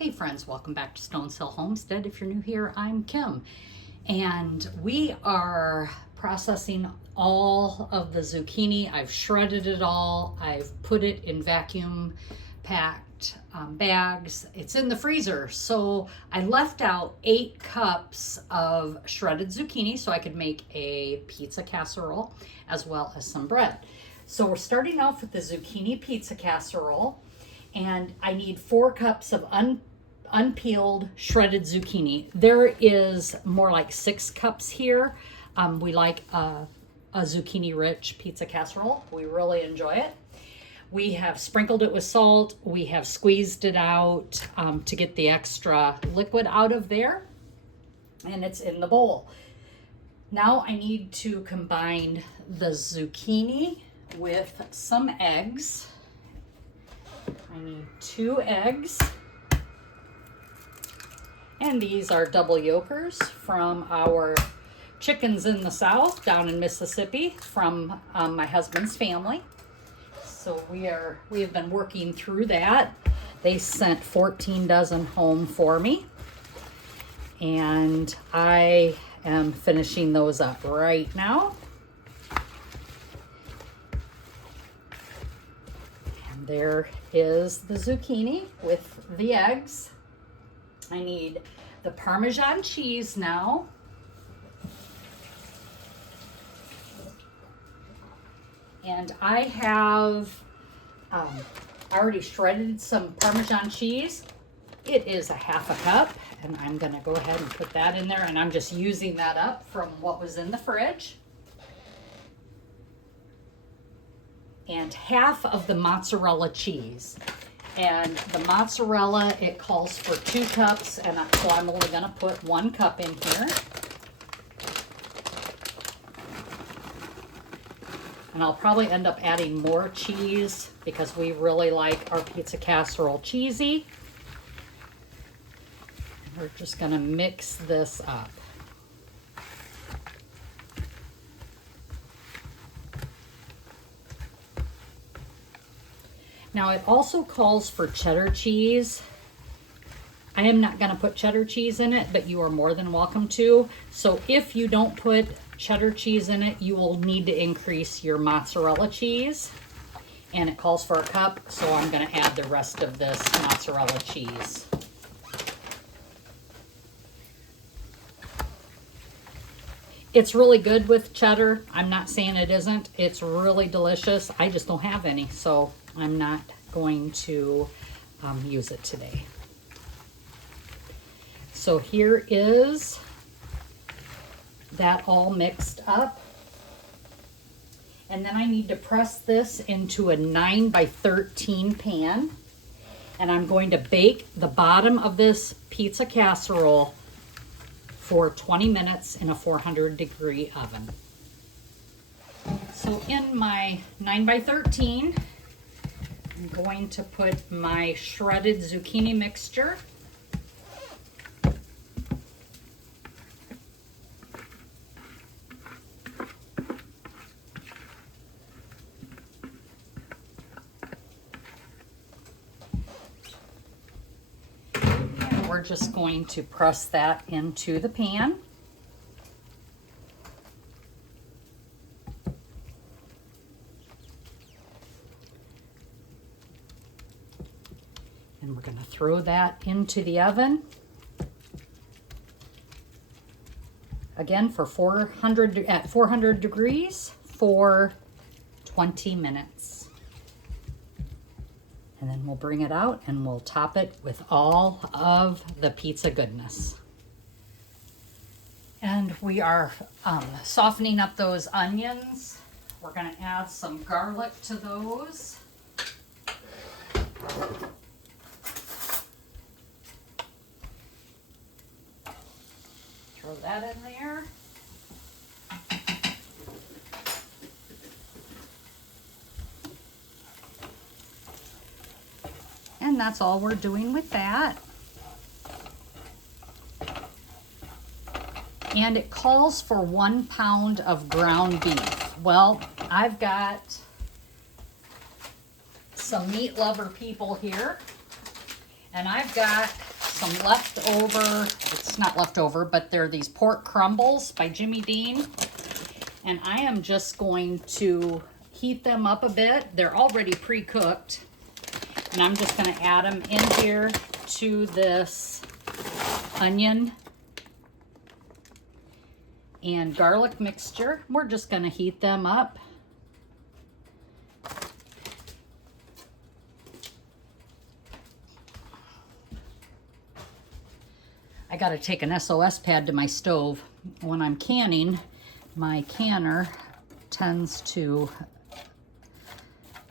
Hey friends, welcome back to Stones Hill Homestead. If you're new here, I'm Kim. And we are processing all of the zucchini. I've shredded it all. I've put it in vacuum packed bags. It's in the freezer. So I left out 8 cups of shredded zucchini so I could make a pizza casserole as well as some bread. So we're starting off with the zucchini pizza casserole. And I need 4 cups of unpeeled shredded zucchini. There is more like 6 cups here. We like a zucchini rich pizza casserole. We really enjoy it. We have sprinkled it with salt. We have squeezed it out to get the extra liquid out of there. And it's in the bowl. Now I need to combine the zucchini with some eggs. I need 2 eggs. And these are double yolkers from our chickens in the south down in Mississippi from my husband's family. So we have been working through that. They sent 14 dozen home for me. And I am finishing those up right now. And there is the zucchini with the eggs. I need the Parmesan cheese now. And I have already shredded some Parmesan cheese. It is a ½ a cup, and I'm going to go ahead and put that in there, and I'm just using that up from what was in the fridge. And half of the mozzarella cheese. And the mozzarella, it calls for 2 cups, and so I'm only going to put 1 cup in here. And I'll probably end up adding more cheese because we really like our pizza casserole cheesy. And we're just going to mix this up. Now it also calls for cheddar cheese. I am not going to put cheddar cheese in it, but you are more than welcome to. So if you don't put cheddar cheese in it, you will need to increase your mozzarella cheese. And it calls for a cup, so I'm going to add the rest of this mozzarella cheese. It's really good with cheddar. I'm not saying it isn't. It's really delicious. I just don't have any, so I'm not going to use it today. So here is that all mixed up. And then I need to press this into a 9 by 13 pan. And I'm going to bake the bottom of this pizza casserole for 20 minutes in a 400-degree oven. So in my 9 by 13, I'm going to put my shredded zucchini mixture. And we're just going to press that into the pan. And we're going to throw that into the oven. Again at 400 degrees for 20 minutes. And then we'll bring it out and we'll top it with all of the pizza goodness. And we are softening up those onions. We're going to add some garlic to those. Throw that in there. And that's all we're doing with that. And it calls for 1 pound of ground beef. Well, I've got some meat lover people here. And I've got some leftover, it's not leftover, but they're these pork crumbles by Jimmy Dean. And I am just going to heat them up a bit. They're already pre-cooked. And I'm just going to add them in here to this onion and garlic mixture. We're just going to heat them up. I got to take an SOS pad to my stove. When I'm canning, my canner tends to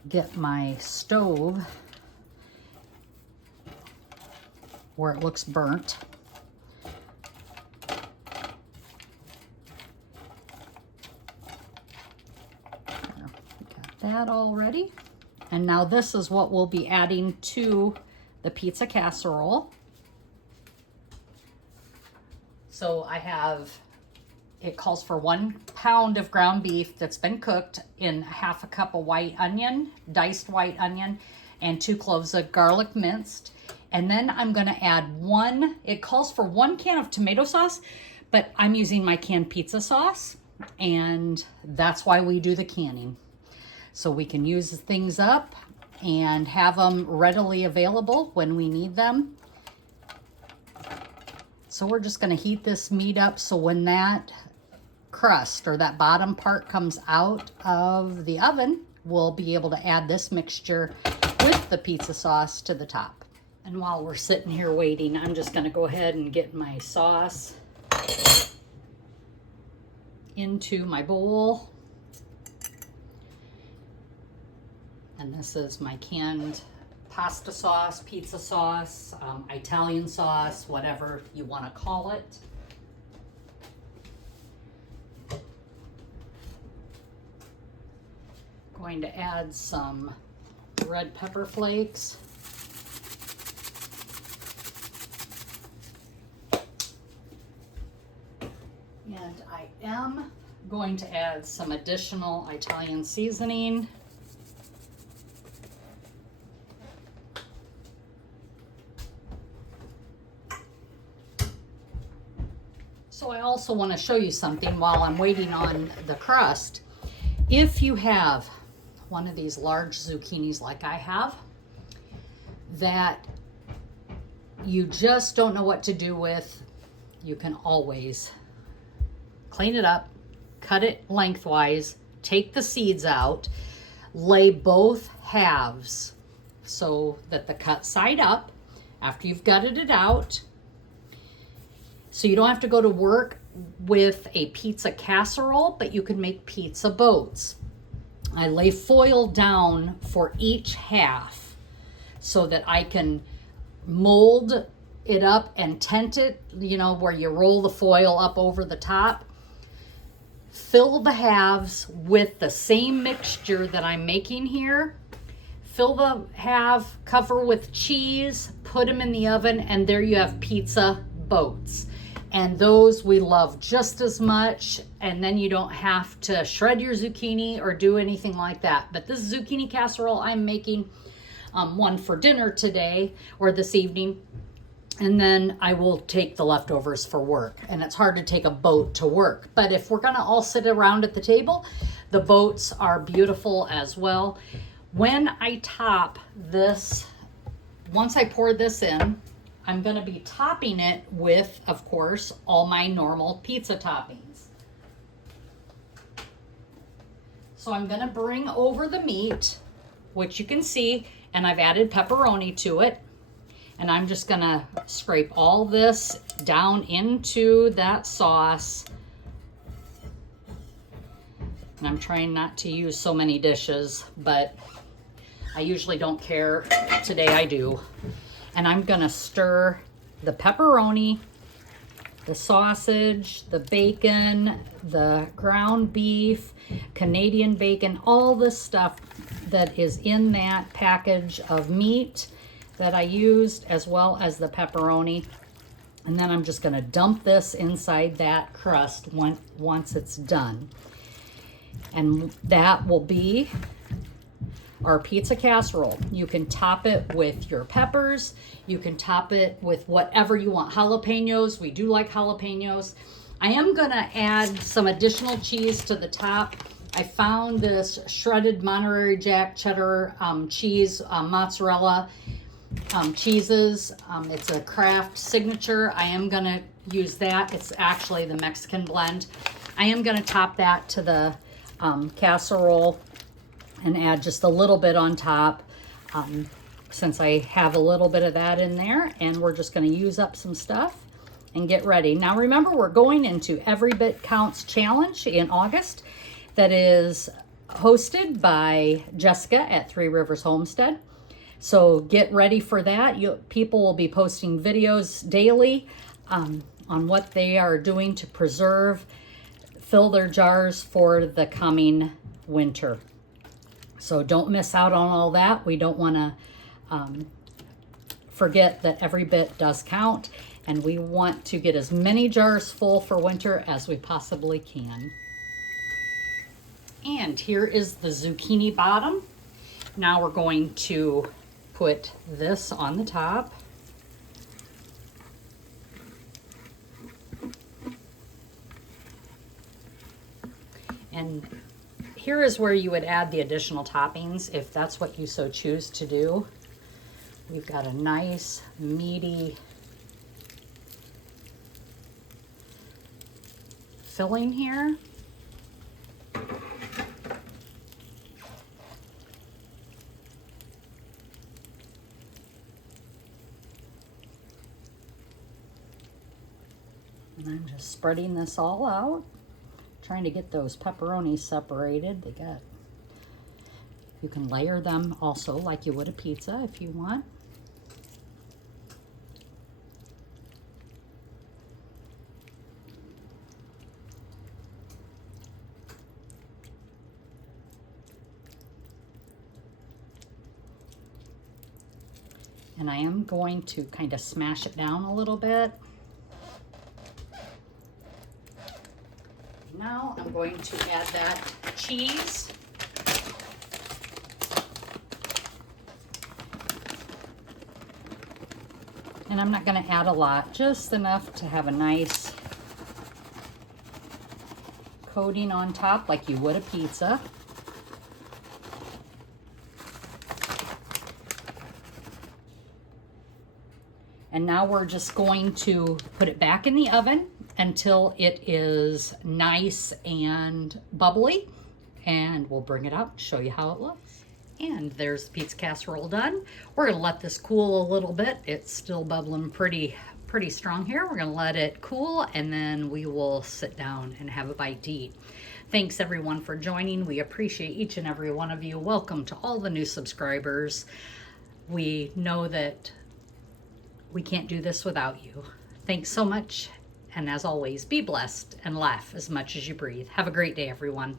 get my stove where it looks burnt. Got that all ready. And now this is what we'll be adding to the pizza casserole. So I have, it calls for 1 pound of ground beef that's been cooked in half a cup of white onion, diced white onion, and 2 cloves of garlic minced. And then I'm gonna add it calls for 1 can of tomato sauce, but I'm using my canned pizza sauce, and that's why we do the canning. So we can use things up and have them readily available when we need them. So we're just gonna heat this meat up so when that crust or that bottom part comes out of the oven, we'll be able to add this mixture with the pizza sauce to the top. And while we're sitting here waiting, I'm just gonna go ahead and get my sauce into my bowl. And this is my canned pasta sauce, pizza sauce, Italian sauce, whatever you want to call it. Going to add some red pepper flakes. And I am going to add some additional Italian seasoning. So I also want to show you something while I'm waiting on the crust. If you have one of these large zucchinis like I have, that you just don't know what to do with, you can always clean it up, cut it lengthwise, take the seeds out, lay both halves so that the cut side up after you've gutted it out. So you don't have to go to work with a pizza casserole, but you can make pizza boats. I lay foil down for each half so that I can mold it up and tent it, you know, where you roll the foil up over the top. Fill the halves with the same mixture that I'm making here. Fill the half, cover with cheese, put them in the oven, and there you have pizza boats. And those we love just as much, and then you don't have to shred your zucchini or do anything like that. But this zucchini casserole, I'm making one for dinner today or this evening, and then I will take the leftovers for work. And it's hard to take a boat to work, but if we're gonna all sit around at the table, the boats are beautiful as well. When I top this, once I pour this in, I'm gonna be topping it with, of course, all my normal pizza toppings. So I'm gonna bring over the meat, which you can see, and I've added pepperoni to it. And I'm just gonna scrape all this down into that sauce. And I'm trying not to use so many dishes, but I usually don't care. Today I do. And I'm gonna stir the pepperoni, the sausage, the bacon, the ground beef, Canadian bacon, all the stuff that is in that package of meat that I used, as well as the pepperoni. And then I'm just gonna dump this inside that crust once it's done. And that will be our pizza casserole. You can top it with your peppers. You can top it with whatever you want. Jalapenos, we do like jalapenos. I am gonna add some additional cheese to the top. I found this shredded Monterey Jack cheddar cheese, mozzarella cheeses. It's a Kraft signature. I am gonna use that. It's actually the Mexican blend. I am gonna top that to the casserole and add just a little bit on top since I have a little bit of that in there, and we're just gonna use up some stuff and get ready. Now remember, we're going into Every Bit Counts Challenge in August that is hosted by Jessica at Three Rivers Homestead. So get ready for that. People will be posting videos daily on what they are doing to fill their jars for the coming winter. So don't miss out on all that. We don't want to forget that every bit does count, and we want to get as many jars full for winter as we possibly can. And here is the zucchini bottom. Now we're going to put this on the top. And here is where you would add the additional toppings if that's what you so choose to do. We've got a nice meaty filling here. And I'm just spreading this all out, trying to get those pepperonis separated. You can layer them also like you would a pizza if you want. And I am going to kind of smash it down a little bit. Now I'm going to add that cheese. And I'm not going to add a lot, just enough to have a nice coating on top like you would a pizza. And now we're just going to put it back in the oven until it is nice and bubbly, and we'll bring it out and show you how it looks. And there's the pizza casserole done. We're gonna let this cool a little bit. It's still bubbling pretty strong here. We're gonna let it cool, and then we will sit down and have a bite to eat. Thanks everyone for joining. We appreciate each and every one of you. Welcome to all the new subscribers. We know that we can't do this without you. Thanks so much. And as always, be blessed and laugh as much as you breathe. Have a great day, everyone.